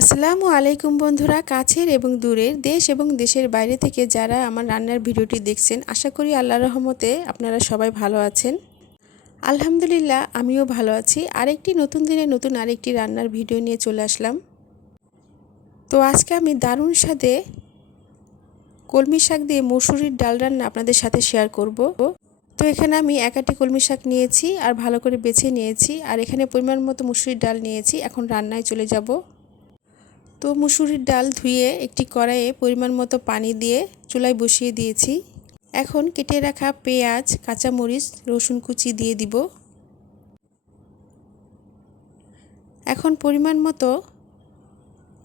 আসসালামু আলাইকুম বন্ধুরা, কাছের এবং দূরের, দেশ এবং দেশের বাইরে থেকে যারা আমার রান্নার ভিডিওটি দেখছেন, আশা করি আল্লাহর রহমতে আপনারা সবাই ভালো আছেন। আলহামদুলিল্লাহ, আমিও ভালো আছি। আরেকটি নতুন দিনে নতুন আরেকটি রান্নার ভিডিও নিয়ে চলে আসলাম। তো আজকে আমি দারুণ স্বাদে কলমি শাক দিয়ে মসুরির ডাল রান্না আপনাদের সাথে শেয়ার করব। তো এখানে আমি একাটি কলমি শাক নিয়েছি আর ভালো করে বেছে নিয়েছি, আর এখানে পরিমাণ মতো মসুরির ডাল নিয়েছি। এখন রান্নায় চলে যাব। তো মসুরির ডাল ধুয়ে একটি কড়াইয়ে পরিমাণ মতো পানি দিয়ে চুলায় বসিয়ে দিয়েছি। এখন কেটে রাখা পেঁয়াজ, কাঁচামরিচ, রসুন কুচি দিয়ে দিব। এখন পরিমাণ মতো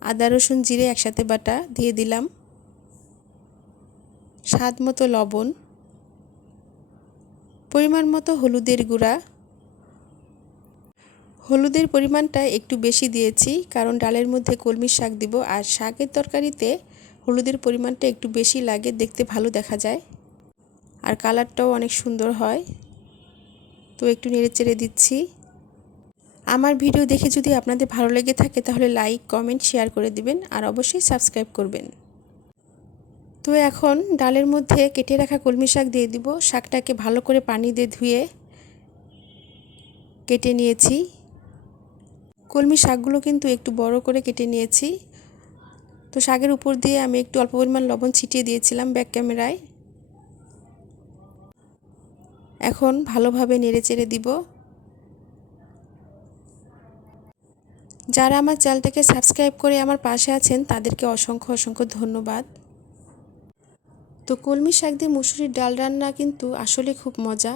আদা রসুন জিরে একসাথে বাটা দিয়ে দিলাম। স্বাদ মতো লবণ, পরিমাণ মতো হলুদের গুঁড়া। হলুদের পরিমাণটা একটু বেশি দিয়েছি, কারণ ডালের মধ্যে কলমি শাক দিব, আর শাকের তরকারিতে হলুদের পরিমাণটা একটু বেশি লাগে, দেখতে ভালো দেখা যায় আর কালারটাও অনেক সুন্দর হয়। তো একটু নেড়েচেড়ে দিচ্ছি। আমার ভিডিও দেখে যদি আপনাদের ভালো লেগে থাকে তাহলে লাইক, কমেন্ট, শেয়ার করে দিবেন আর অবশ্যই সাবস্ক্রাইব করবেন। তো এখন ডালের মধ্যে কেটে রাখা কলমি শাক দিয়ে দিব। শাকটাকে ভালো করে পানি দিয়ে ধুয়ে কেটে নিয়েছি। কলমি শাকগুলো কিন্তু একটু বড় করে কেটে নিয়েছি। তো শাকের উপর দিয়ে আমি একটু অল্প পরিমাণ লবণ ছিটিয়ে দিয়েছিলাম ব্যাক ক্যামেরায়। এখন ভালোভাবে নেড়েচেড়ে দিব। যারা আমার চ্যানেলটাকে সাবস্ক্রাইব করে আমার পাশে আছেন তাদেরকে অসংখ্য অসংখ্য ধন্যবাদ। তো কলমি শাক দিয়ে মুসুরির ডাল রান্না কিন্তু আসলে খুব মজা।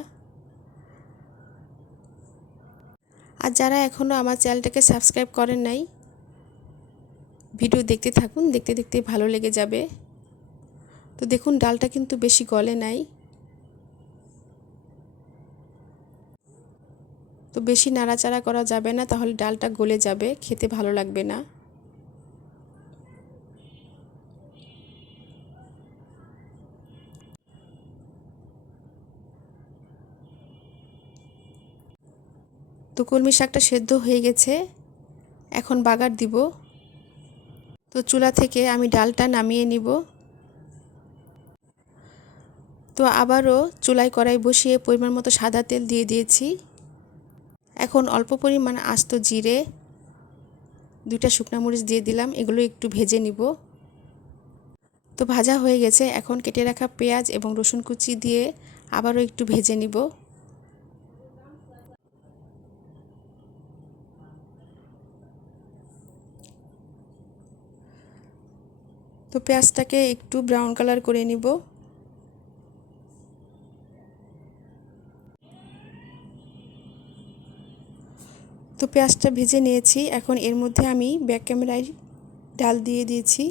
আর যারা এখনও আমার চ্যানেলটাকে সাবস্ক্রাইব করেন নাই, ভিডিও দেখতে থাকুন, দেখতে দেখতে ভালো লেগে যাবে। তো দেখুন ডালটা কিন্তু বেশি গলে নাই। তো বেশি নাড়াচাড়া করা যাবে না, তাহলে ডালটা গলে যাবে, খেতে ভালো লাগবে না। তো কলমি শাকটা সেদ্ধ হয়ে গেছে, এখন বাগার দিব। তো চুলা থেকে আমি ডালটা নামিয়ে নিব। তো আবারও চুলায় কড়াই বসিয়ে পরিমাণ মতো সাদা তেল দিয়ে দিয়েছি। এখন অল্প পরিমাণ আস্ত জিরে, 2টা শুকনো মরিচ দিয়ে দিলাম, এগুলো একটু ভেজে নিব। তো ভাজা হয়ে গেছে, এখন কেটে রাখা পেঁয়াজ এবং রসুন কুচি দিয়ে আবারও একটু ভেজে নিব। তো পেঁয়াজটাকে একটু ব্রাউন কালার করে নিব। তো পেঁয়াজটা ভেজে নিয়েছি, এখন এর মধ্যে আমি ব্যাক ক্যামেরায় ডাল দিয়ে দিয়েছি।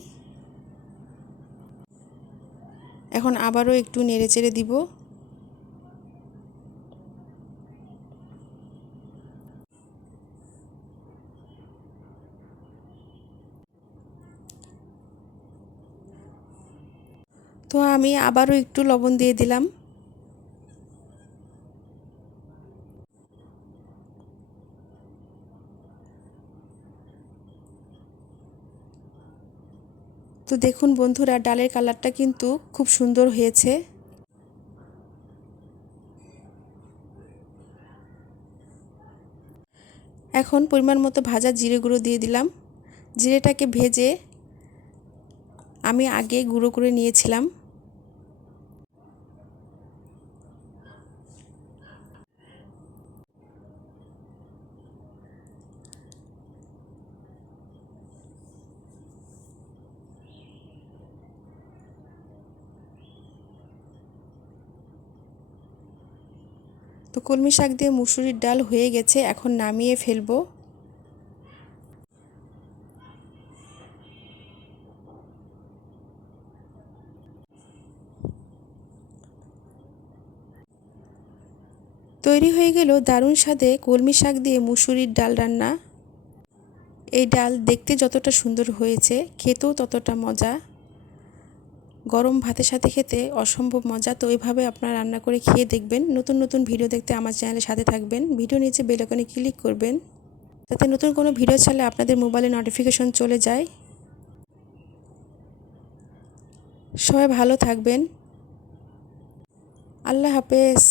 এখন আবারও একটু নেড়েচেড়ে দিব। তো আমি আবারও একটু লবণ দিয়ে দিলাম। তো দেখুন বন্ধুরা, ডালের কালারটা কিন্তু খুব সুন্দর হয়েছে। এখন পরিমাণ মতো ভাজা জিরে গুঁড়ো দিয়ে দিলাম। জিরেটাকে ভেজে আমি আগে গুঁড়ো করে নিয়েছিলাম। তো কলমি শাক দিয়ে মুসুরির ডাল হয়ে গেছে, এখন নামিয়ে ফেলবো। তৈরি হয়ে গেল দারুণ স্বাদে কলমি শাক দিয়ে মুসুরির ডাল রান্না। এই ডাল দেখতে যতটা সুন্দর হয়েছে, খেতেও ততটা মজা। গরম ভাতের সাথে খেতে অসম্ভব মজা। তো এইভাবে আপনারা রান্না করে খেয়ে দেখবেন। নতুন নতুন ভিডিও দেখতে আমার চ্যানেলের সাথে থাকবেন। ভিডিও নিচে বেল আইকনে ক্লিক করবেন। যাতে নতুন কোনো ভিডিও ছাড়লে আপনাদের মোবাইলে নোটিফিকেশন চলে যায়। সবাই ভালো থাকবেন। আল্লাহ হাফেজ।